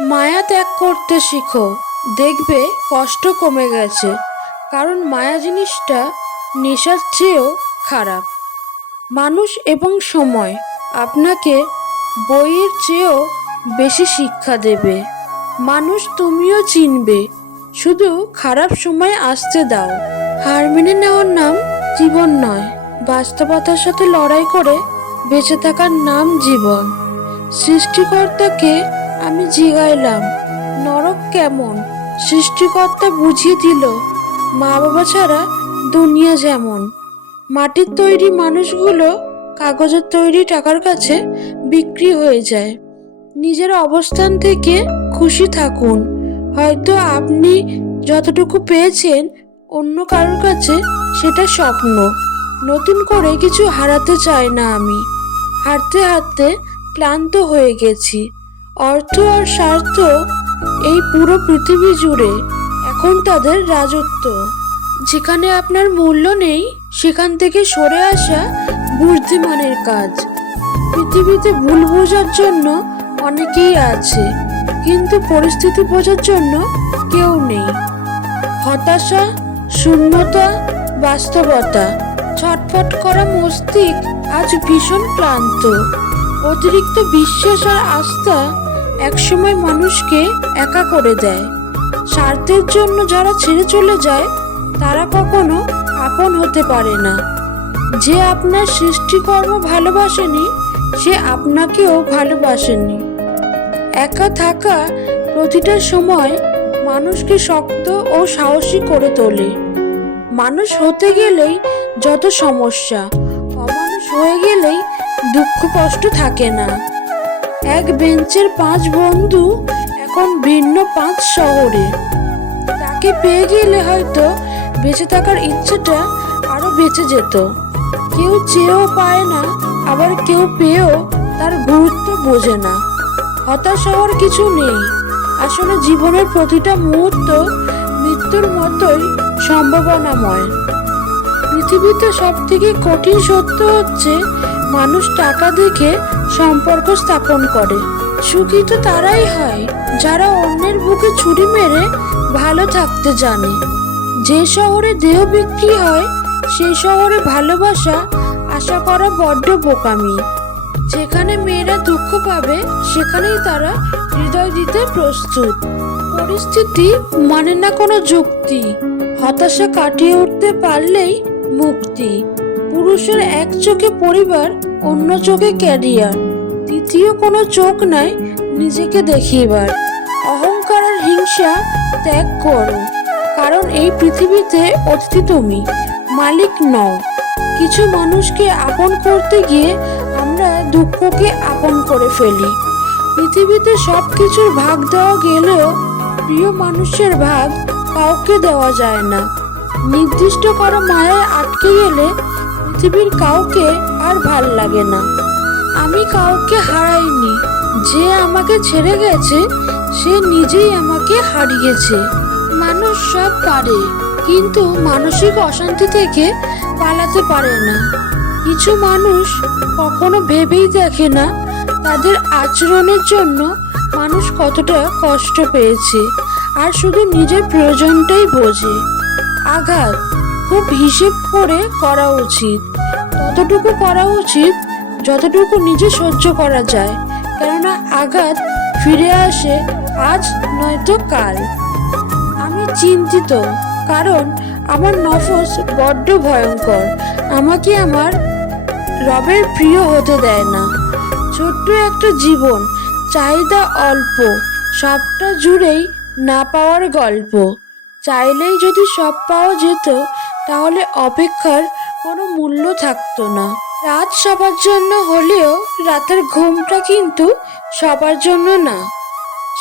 মায়া ত্যাগ করতে শিখো। দেখবে কষ্ট কমে গেছে। কারণ মায়া জিনিসটা নেশার চেয়েও খারাপ। মানুষ এবং সময় আপনাকে বইয়ের চেয়েও বেশি শিক্ষা দেবে। মানুষ তুমিও চিনবে। শুধু খারাপ সময় আসতে দাও। হার মেনে নেওয়ার নাম জীবন নয়। বাস্তবতার সাথে লড়াই করে বেঁচে থাকার নাম জীবন। সৃষ্টিকর্তাকে আমি জিগাইলাম, নরক কেমন? সৃষ্টিকর্তা বুঝিয়ে দিল, মা বাবা ছাড়া দুনিয়া যেমন। মাটির তৈরি মানুষগুলো কাগজের তৈরি টাকার কাছে বিক্রি হয়ে যায়। নিজের অবস্থান থেকে খুশি থাকুন। হয়তো আপনি যতটুকু পেয়েছেন, অন্য কারোর কাছে সেটা স্বপ্ন। নতুন করে কিছু হারাতে চাই না আমি। হাঁটতে হাঁটতে ক্লান্ত হয়ে গেছি। অর্থ আর স্বার্থ এই পুরো পৃথিবী জুড়ে এখন তাদের রাজত্ব। যেখানে আপনার মূল্য নেই, সেখান থেকে সরে আসা বুদ্ধিমানের কাজ। পৃথিবীতে ভুল বোঝার জন্য অনেকেই আছে, কিন্তু পরিস্থিতি বোঝার জন্য কেউ নেই। হতাশা, শূন্যতা, বাস্তবতা, ছটফট করা মস্তিষ্ক আজ ভীষণ ক্লান্ত। অতিরিক্ত বিশ্বাস আর আস্থা একসময় মানুষকে একা করে দেয়। স্বার্থের জন্য যারা ছেড়ে চলে যায়, তারা কখনো আপন হতে পারে না। যে আপনার সৃষ্টিকর্ম ভালোবাসেনি, সে আপনাকেও ভালোবাসেনি। একা থাকা প্রতিটা সময় মানুষকে শক্ত ও সাহসী করে তোলে। মানুষ হতে গেলেই যত সমস্যা, অমানুষ হয়ে গেলেই দুঃখ কষ্ট থাকে না। এক বেঞ্চের পাঁচ বন্ধু, এখন ভিন্ন পাঁচ শহরে। তাকে পেয়ে গেলে হয়তো বেঁচে থাকার ইচ্ছেটা আরও বেঁচে যেত। কেউ চেয়েও পায় না, আবার কেউ পেয়েও তার গুরুত্ব বোঝে না। হতাশ হওয়ার কিছু নেই। আসলে জীবনের প্রতিটা মুহূর্ত মৃত্যুর মতোই সম্ভাবনাময়। পৃথিবীতে সব থেকে কঠিন সত্য হচ্ছে, মানুষ টাকা দেখে সম্পর্ক স্থাপন করে। সুখী তো তারাই হয়, যারা অন্যের বুকে ছুরি মেরে ভালো থাকতে জানে। যে শহরে দেহ বিক্রি হয় সেই শহরে ভালোবাসা, আশা করা বড্ড বোকামি। যেখানে মেয়েরা দুঃখ পাবে, সেখানেই তারা হৃদয় দিতে প্রস্তুত। পরিস্থিতি মানে না কোনো যুক্তি। হতাশা কাটিয়ে উঠতে পারলেই মুক্তি। পুরুষের এক চোখে পরিবার অন্য চোখে ক্যারিয়ার তৃতীয় কোনো চোখ নাই নিজেকে দেখিবার। অহংকার আর হিংসা ত্যাগ করো, কারণ এই পৃথিবীতে অতিথি তুমি, মালিক নও। কিছু মানুষকে আপন করতে গিয়ে আমরা দুঃখকে আপন করে ফেলি। পৃথিবীতে সব কিছুর ভাগ দেওয়া গেলেও প্রিয় মানুষের ভাগ কাউকে দেওয়া যায় না। নির্দিষ্ট করা মায়ায় আটকে গেলে পৃথিবীর কাউকে আর ভালো লাগে না। আমি কাউকে হারাইনি। যে আমাকে ছেড়ে গেছে, সে নিজেই আমাকে হারিয়েছে। মানুষ সব পারে, কিন্তু মানসিক অশান্তি থেকে পালাতে পারে না। কিছু মানুষ কখনো ভেবেই দেখে না, তাদের আচরণের জন্য মানুষ কতটা কষ্ট পেয়েছে, আর শুধু নিজের প্রয়োজনটাই বোঝে। আঘাত খুব হিসেব করে করা উচিত। ততটুকু করা উচিত যতটুকু নিজে সহ্য করা যায়। কেননা আঘাত ফিরে আসে আজ নয়তো কাল। আমি চিন্তিত, কারণ আমার নফস বড্ড ভয়ঙ্কর। আমাকে আমার রবের প্রিয় হতে দেয় না। ছোট্ট একটা জীবন, চাহিদা অল্প, সবটা জুড়েই না পাওয়ার গল্প। চাইলেই যদি সব পাওয়া যেত তাহলে অপেক্ষার কোনো মূল্য থাকতো না। রাত সবার জন্য হলেও রাতের ঘুমটা কিন্তু সবার জন্য না।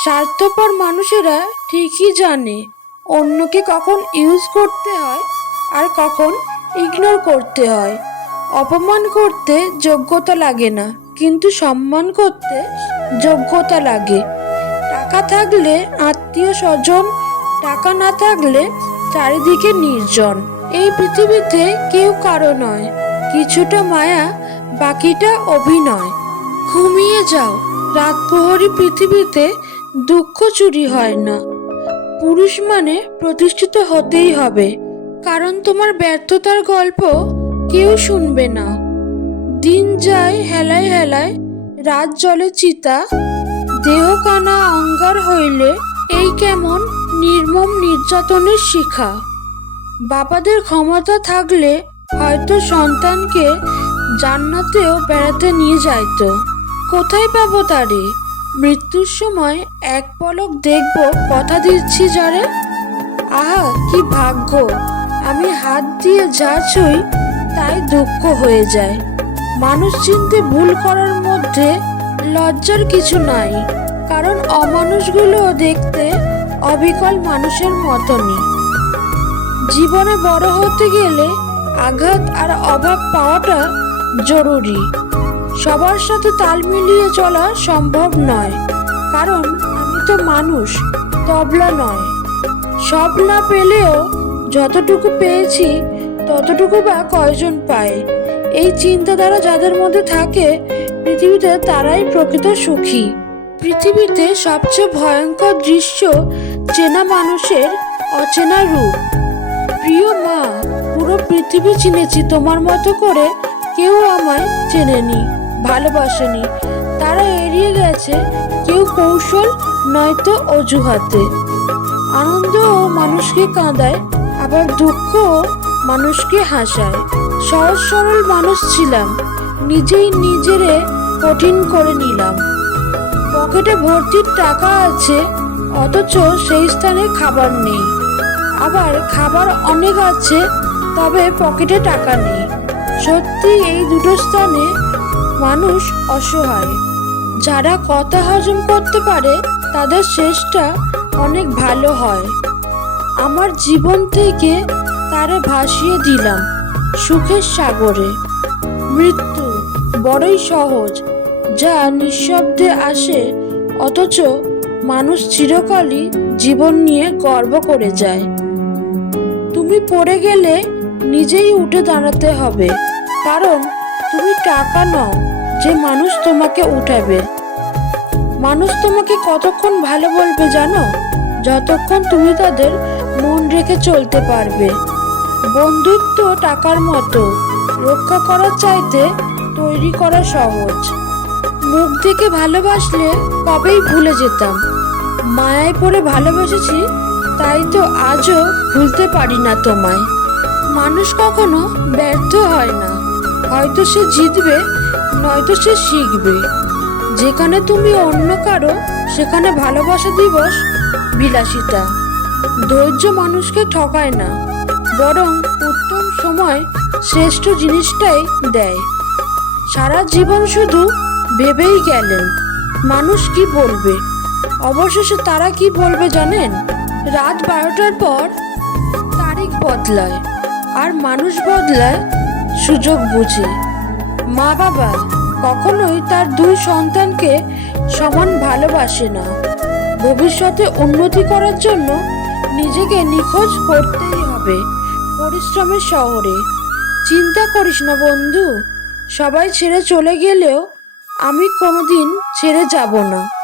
স্বার্থপর মানুষেরা ঠিকই জানে, অন্যকে কখন ইউজ করতে হয় আর কখন ইগনোর করতে হয়। অপমান করতে যোগ্যতা লাগে না, কিন্তু সম্মান করতে যোগ্যতা লাগে। টাকা থাকলে আত্মীয় স্বজন, টাকা না থাকলে চারিদিকে নির্জন। এই পৃথিবীতে কেউ কারও নয়, কিছুটা মায়া, বাকিটা অভিনয়। ঘুমিয়ে যাও রাত প্রহরী পৃথিবীতে দুঃখ চুরি হয় না। পুরুষ মানে প্রতিষ্ঠিত হতেই হবে, কারণ তোমার ব্যর্থতার গল্প কেউ শুনবে না। দিন যায় হেলায় হেলায়, রাত জলে চিতা, দেহ কানা অঙ্গার হইলে এই কেমন নির্মম নির্যাতনের শিখা। বাবাদের ক্ষমতা থাকলে হয়তো সন্তানকে জান্নাতেও বেড়াতে নিয়ে যাইতো। কোথায় পাবো তারে? মৃত্যুর সময় এক পলক দেখব, কথা দিচ্ছি যারে। আহা, কি ভাগ্য! আমি হাত দিয়ে যা ছুই, তাই দুঃখ হয়ে যায়। মানুষ চিনতে ভুল করার মধ্যে লজ্জার কিছু নাই, কারণ অমানুষগুলো দেখতে অবিকল মানুষের মতনই। জীবনে বড় হতে গেলে আঘাত আর অভাব পাওয়াটা জরুরি। সবার সাথে তাল মিলিয়ে চলা সম্ভব নয়, কারণ আমি তো মানুষ, তবলা নয়। সব না পেলেও যতটুকু পেয়েছি, ততটুকু বা কয়জন পায়, এই চিন্তাধারা যাদের মধ্যে থাকে, পৃথিবীতে তারাই প্রকৃত সুখী। পৃথিবীতে সবচেয়ে ভয়ঙ্কর দৃশ্য চেনা মানুষের অচেনা রূপ। প্রিয় মা, পুরো পৃথিবী চিনেছি তোমার মতো করে। কেউ আমায় চেনেনি, ভালোবাসেনি। তারা এড়িয়ে গেছে, কেউ কৌশল নয়তো অজুহাতে। আনন্দ ও মানুষকে কাঁদায়, আবার দুঃখ মানুষকে হাসায়। সহজ সরল মানুষ ছিলাম, নিজেই নিজেরে কঠিন করে নিলাম। পকেটে ভর্তির টাকা আছে, অথচ সেই স্থানে খাবার নেই। আবার খাবার অনেক আছে, তবে পকেটে টাকা নেই। সত্যি এই দুটো স্থানে মানুষ অসহায়। যারা কথা হজম করতে পারে, তাদের শেষটা অনেক ভালো হয়। আমার জীবন থেকে তারে ভাসিয়ে দিলাম সুখের সাগরে। মৃত্যু বড়ই সহজ, যা নিঃশব্দে আসে, অথচ মানুষ চিরকালই জীবন নিয়ে গর্ব করে যায়। তুমি পড়ে গেলে নিজেই উঠে দাঁড়াতে হবে। কারণ তুমি টাকা নও যে মানুষ তোমাকে উঠাবে। মানুষ তোমাকে কতক্ষণ ভালো বলবে জানো? যতক্ষণ তুমি তাদের মন রেখে চলতে পারবে। বন্ধুত্ব টাকার মতো। রক্ষা করার চাইতে তৈরি করা সহজ। মুখ দেখে ভালোবাসলে কবেই ভুলে যেতাম। মায়ায় পড়ে ভালোবেসেছি তাই তো আজও ভুলতে পারি না তোমায়। মানুষ কখনো ব্যর্থ হয় না। হয়তো সে জিতবে, নয়তো সে শিখবে। যেখানে তুমি অন্য কারও, সেখানে ভালোবাসা দিবস বিলাসিতা। ধৈর্য মানুষকে ঠকায় না, বরং উত্তম সময় শ্রেষ্ঠ জিনিসটাই দেয়। সারা জীবন শুধু ভেবেই গেলেন, মানুষ কি বলবে? অবশেষে তারা কি বলবে জানেন? রাত বারোটার পর তারিখ বদলায় আর মানুষ বদলায় সুযোগ বুঝে। মা বাবা কখনোই তার দুই সন্তানকে সমান ভালোবাসে না। ভবিষ্যতে উন্নতি করার জন্য নিজেকে নিখোঁজ করতেই হবে পরিশ্রমের শহরে। চিন্তা করিস না বন্ধু, সবাই ছেড়ে চলে গেলেও আমি কোনোদিন ছেড়ে যাব না।